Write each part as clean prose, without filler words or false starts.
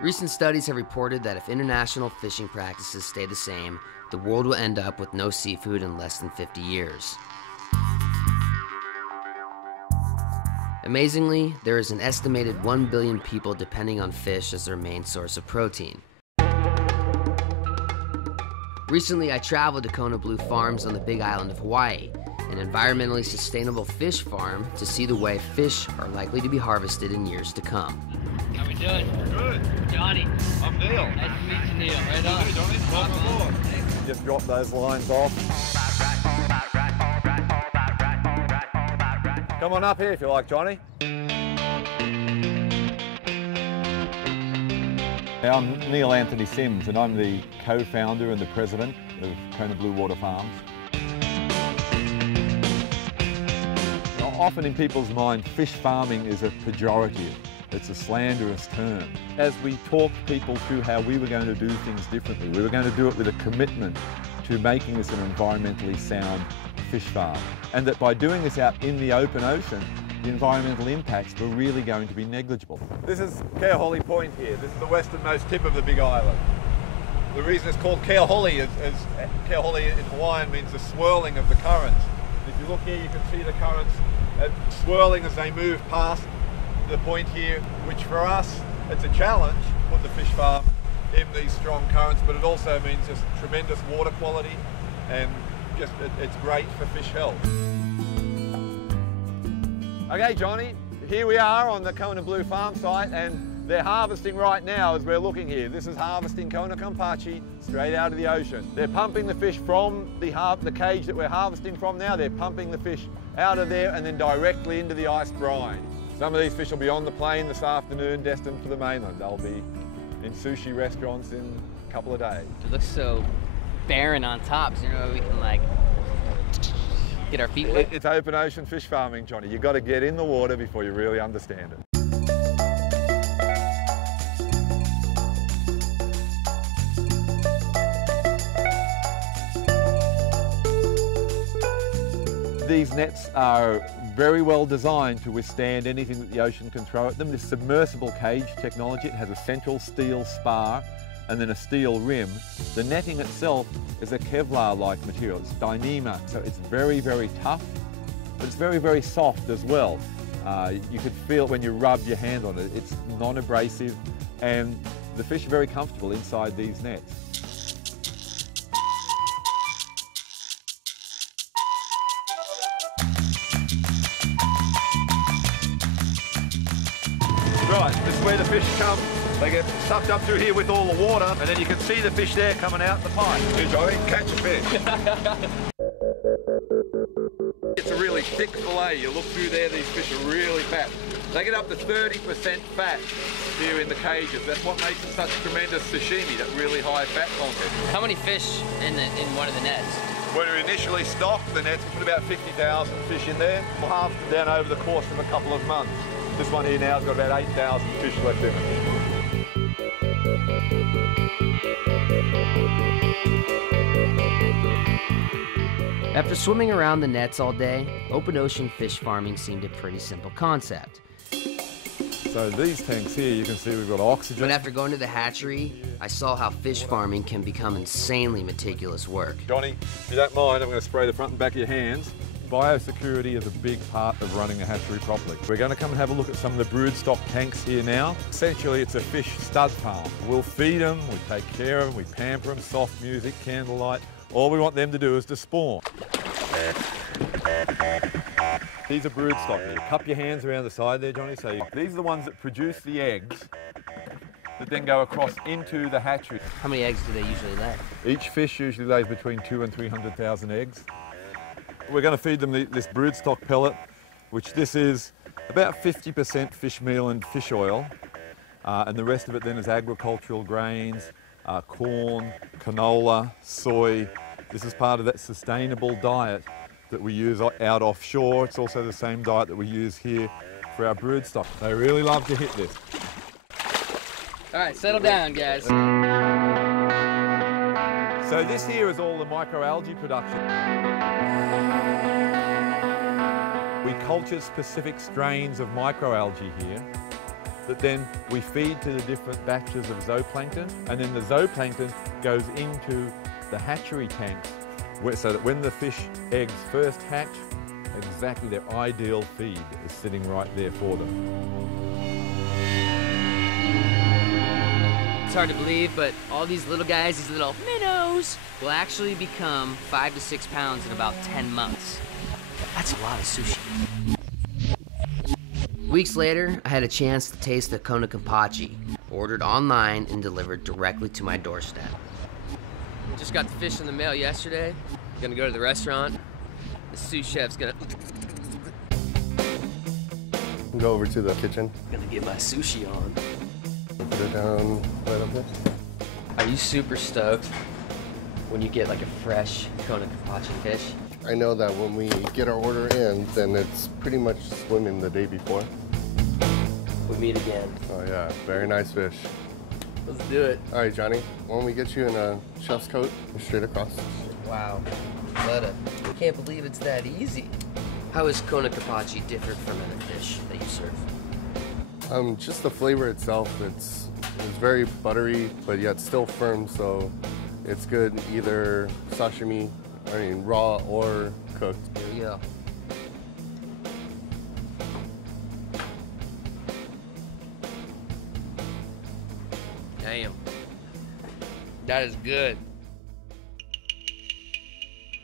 Recent studies have reported that if international fishing practices stay the same, the world will end up with no seafood in less than 50 years. Amazingly, there is an estimated 1 billion people depending on fish as their main source of protein. Recently, I traveled to Kona Blue Farms on the Big Island of Hawaii, an environmentally sustainable fish farm, to see the way fish are likely to be harvested in years to come. How we doing? Good. Johnny. I'm Neil. Nice to meet you, Neil. Right on. Hey, Johnny. Welcome aboard. Just drop those lines off. Come on up here if you like, Johnny. I'm Neil Anthony Sims, and I'm the co-founder and the president of Kona Blue Water Farms. Now, often in people's mind, fish farming is a pejorative. It's a slanderous term. As we talked people through how we were going to do things differently, we were going to do it with a commitment to making this an environmentally sound fish farm. And that by doing this out in the open ocean, the environmental impacts were really going to be negligible. This is Keahole Point here. This is the westernmost tip of the Big Island. The reason it's called Keahole is Keahole in Hawaiian means the swirling of the currents. If you look here, you can see the currents swirling as they move past the point here, which for us, it's a challenge to put the fish farm in these strong currents, but it also means just tremendous water quality, and just it's great for fish health. Okay, Johnny, here we are on the Kona Blue farm site, and they're harvesting right now as we're looking here. This is harvesting Kona Kampachi straight out of the ocean. They're pumping the fish from the cage that we're harvesting from now. They're pumping the fish out of there and then directly into the ice brine. Some of these fish will be on the plane this afternoon, destined for the mainland. They'll be in sushi restaurants in a couple of days. It looks so barren on top. Is there no way we can, like, get our feet wet? It's open ocean fish farming, Johnny. You've got to get in the water before you really understand it. These nets are very well designed to withstand anything that the ocean can throw at them. This submersible cage technology, it has a central steel spar and then a steel rim. The netting itself is a Kevlar-like material. It's Dyneema, so it's very, very tough, but it's very, very soft as well. You could feel it when you rub your hand on it. It's non-abrasive, and the fish are very comfortable inside these nets. Right, this is where the fish come. They get sucked up through here with all the water, and then you can see the fish there coming out the pipe. Here, Johnny, catch a fish. It's a really thick fillet. You look through there, these fish are really fat. They get up to 30% fat here in the cages. That's what makes it such tremendous sashimi, that really high fat content. How many fish in one of the nets? When we initially stocked the nets, we put about 50,000 fish in there. We'll halve them down over the course of a couple of months. This one here now has got about 8,000 fish left in it. After swimming around the nets all day, open ocean fish farming seemed a pretty simple concept. So these tanks here, you can see we've got oxygen. But after going to the hatchery, I saw how fish farming can become insanely meticulous work. Johnny, if you don't mind, I'm going to spray the front and back of your hands. Biosecurity is a big part of running a hatchery properly. We're going to come and have a look at some of the broodstock tanks here now. Essentially, it's a fish stud farm. We'll feed them, we take care of them, we pamper them, soft music, candlelight. All we want them to do is to spawn. These are broodstock. You cup your hands around the side there, Johnny. So these are the ones that produce the eggs that then go across into the hatchery. How many eggs do they usually lay? Each fish usually lays between 200,000 and 300,000 eggs. We're going to feed them this broodstock pellet, which this is about 50% fish meal and fish oil, and the rest of it then is agricultural grains, corn, canola, soy. This is part of that sustainable diet that we use out offshore. It's also the same diet that we use here for our broodstock. They really love to hit this. All right, settle down, guys. So this here is all the microalgae production. We culture specific strains of microalgae here, that then we feed to the different batches of zooplankton, and then the zooplankton goes into the hatchery tanks, so that when the fish eggs first hatch, exactly their ideal feed is sitting right there for them. It's hard to believe, but all these little guys, these little minnows, will actually become 5 to 6 pounds in about 10 months. That's a lot of sushi. Weeks later, I had a chance to taste the Kona Kampachi, ordered online and delivered directly to my doorstep. Just got the fish in the mail yesterday. Gonna go to the restaurant. The sous chef's gonna go over to the kitchen. Gonna get my sushi on. Put it down right up there. Are you super stoked when you get like a fresh Kona Kampachi fish? I know that when we get our order in, then it's pretty much swimming the day before. We meet again. Oh yeah, very nice fish. Let's do it. All right, Johnny, why don't we get you in a chef's coat straight across? Wow, I can't believe it's that easy. How is Kona Kampachi different from other fish that you serve? Just the flavor itself, it's very buttery, but yet still firm, so it's good either sashimi, raw or cooked. Here we go. Damn. That is good.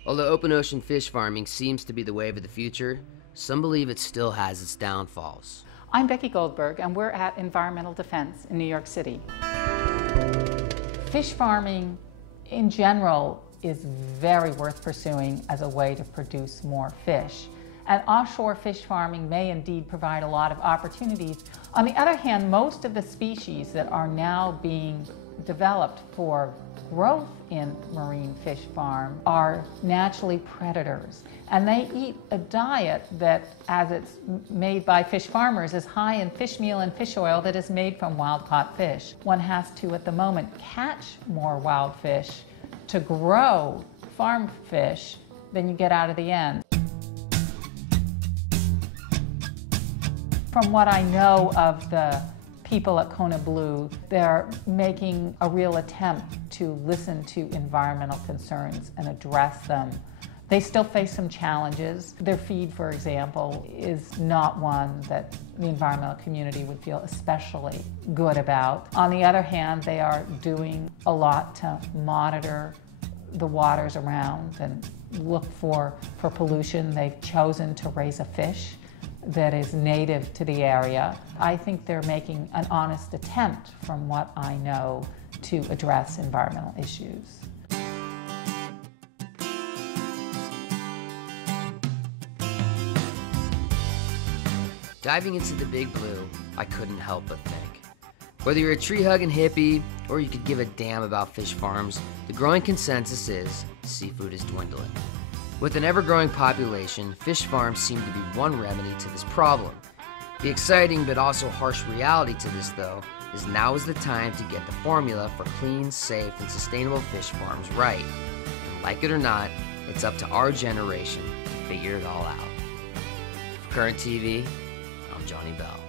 Although open ocean fish farming seems to be the wave of the future, some believe it still has its downfalls. I'm Becky Goldberg, and we're at Environmental Defense in New York City. Fish farming in general is very worth pursuing as a way to produce more fish. And offshore fish farming may indeed provide a lot of opportunities. On the other hand, most of the species that are now being developed for growth in marine fish farm are naturally predators. And they eat a diet that, as it's made by fish farmers, is high in fish meal and fish oil that is made from wild-caught fish. One has to, at the moment, catch more wild fish to grow farm fish than you get out of the end. From what I know of the people at Kona Blue, they're making a real attempt to listen to environmental concerns and address them. They still face some challenges. Their feed, for example, is not one that the environmental community would feel especially good about. On the other hand, they are doing a lot to monitor the waters around and look for pollution. They've chosen to raise a fish that is native to the area. I think they're making an honest attempt, from what I know, to address environmental issues. Diving into the big blue, I couldn't help but think. Whether you're a tree-hugging hippie or you could give a damn about fish farms, the growing consensus is seafood is dwindling. With an ever-growing population, fish farms seem to be one remedy to this problem. The exciting but also harsh reality to this, though, is now is the time to get the formula for clean, safe, and sustainable fish farms right. And like it or not, it's up to our generation to figure it all out. For Current TV, I'm Johnny Bell.